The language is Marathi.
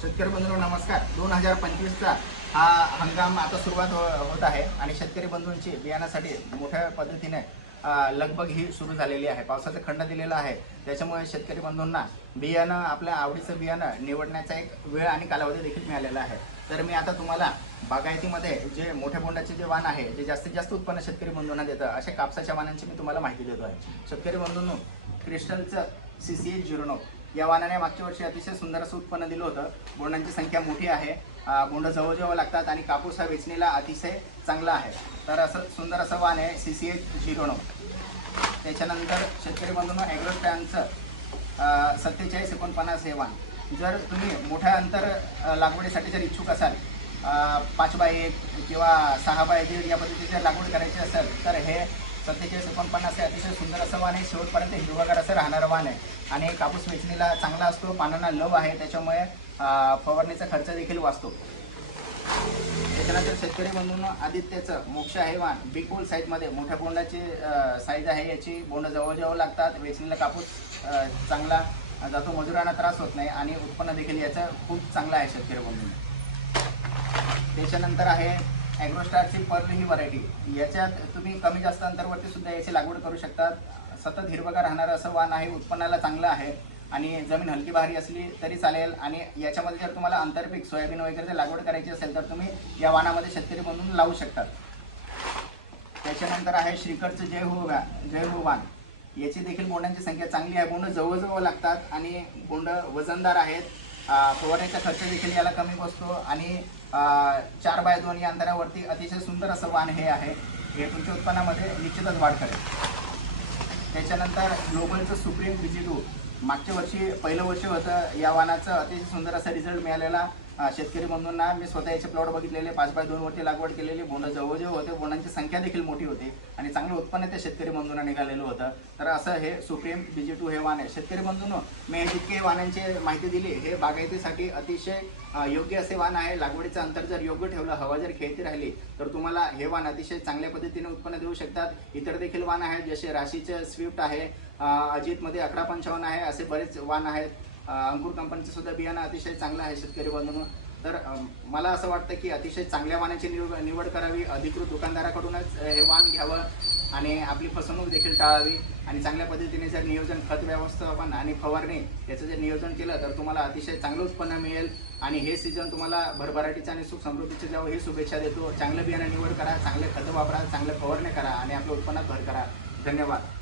शेतकरी बंधूंनो नमस्कार। 2025चा हा हंगाम आता सुरुवात होत आहे आणि शेतकरी बंधूंची बियाण्यासाठी मोठ्या पद्धतीने लगबग ही सुरू झालेली आहे। पावसाचा खंड दिलेला आहे, त्याच्यामुळे शेतकरी बंधूंना बियाणं आपल्या आवडीचं बियाणं निवडण्याचा एक वेळ आणि कालावधी देखील मिळालेला आहे। तर मी आता तुम्हाला बागायतीमध्ये जे मोठ्या बोंडाचे जे वाण आहे, जे जास्तीत जास्त उत्पन्न शेतकरी बंधूंना देतं, अशा कापसाच्या वाणांची मी तुम्हाला माहिती देतो आहे। शेतकरी बंधूंनो, क्रिस्टलचं CCH09 या वाणाने मागच्या वर्षी अतिशय सुंदर असं उत्पन्न दिलं होतं। बोंडांची संख्या मोठी आहे, बोंड जवळजवळ लागतात आणि कापूस हा वेचणीला अतिशय चांगला आहे। तर असं सुंदर असं वाण आहे CCH09। त्याच्यानंतर शेतकरी बंधूंनो, ॲग्रोस्टॅनचं 4749 हे वाण। जर तुम्ही मोठ्या अंतर लागवडीसाठी जर इच्छुक असाल, 5x1 किंवा 6x1.5 या पद्धतीची लागवड करायची असेल तर हे 4749 हे अतिशय सुंदर असं वाण आहे। शेवटपर्यंत हिरवगार असं राहणारं वाण आहे आणि कापूस वेचणीला चांगला असतो, पानांना लव आहे, त्याच्यामुळे फवारणीचा खर्च देखील वाचतो। त्याच्यानंतर शेतकरी बंधूंनो, आदित्यचं मोक्ष आहे वाण बिग बोल साईजमध्ये मोठ्या बोंडाची साईज आहे याची। बोंड जवळजवळ लागतात, वेचणीला कापूस चांगला जातो, मजुरांना त्रास होत नाही आणि उत्पन्न देखील याचं खूप चांगलं आहे शेतकरी बंधूंनो। त्याच्यानंतर आहे ॲग्रोस्टारची पर्ल ही व्हरायटी। याच्यात तुम्ही कमी जास्त अंतरवरती सुद्धा याची लागवड करू शकतात। सतत हिरवगार राहणारं असं वाण आहे, उत्पन्नाला चांगलं आहे आणि जमीन हलकी भारी असली तरी चालेल। आणि याच्यामध्ये जर तुम्हाला आंतरपीक सोयाबीन वगैरे जर लागवड करायची असेल तर तुम्ही या वाणामध्ये शेतकरी बंधूंना लावू शकतात। त्याच्यानंतर आहे श्रीकरचं जय हो वाण। याची देखील बोंडांची संख्या चांगली आहे, बोंड जवळजवळ लागतात आणि बोंड वजनदार आहेत। फवारणीचा खर्च देखील याला कमी बसतो आणि 4x2 या अंतरावरती अतिशय सुंदर असं वाण हे आहे। हे तुमच्या उत्पन्नामध्ये निश्चितच वाढ करेल। त्याच्यानंतर ग्लोबलचं सुप्रीम BG2 मागच्या वर्षी पहिलं वर्ष होतं या वाणाचं, अतिशय सुंदर असा रिझल्ट मिळालेला शेतकरी बंधूंना। मी स्वतः याचे प्लॉट बघितलेले, 5x2 वरती लागवड केलेली, बोंड जवळजवळ होते, बोंडांची संख्या देखील मोठी होती आणि चांगलं उत्पन्न त्या शेतकरी बंधूंना निघालेलं होतं। तर असं हे सुप्रीम BG2 हे वाण आहे। शेतकरी बंधूंनो, मी जितके वाणांची माहिती दिली, हे बागायतीसाठी अतिशय योग्य असे वाण आहे। लागवडीचं अंतर जर योग्य ठेवलं, हवा जर खेळती राहिली तर तुम्हाला हे वाण अतिशय चांगल्या पद्धतीने उत्पन्न देऊ शकतात। इतर देखील वाण आहेत, जसे राशीचे स्विफ्ट आहे, अजितमध्ये 1155 आहे, असे बरेच वाण आहेत। अंकुर कंपनीचं सुद्धा बियाणं अतिशय चांगलं आहे शेतकरी बंधूंनो। तर मला असं वाटतं की अतिशय चांगल्या वाणाची निवड करावी, अधिकृत दुकानदाराकडूनच हे वाण घ्यावं आणि आपली फसवणूक देखील टाळावी। आणि चांगल्या पद्धतीने जर नियोजन, खत व्यवस्थापन आणि फवारणी याचं जर नियोजन केलं तर तुम्हाला अतिशय चांगलं उत्पन्न मिळेल आणि हे सीझन तुम्हाला भरभराटीचं आणि सुख समृद्धीचं जावं ही शुभेच्छा देतो। चांगलं बियाणं निवड करा, चांगले खत वापरा, चांगले फवारणी करा आणि आपल्या उत्पन्नात भर करा। धन्यवाद।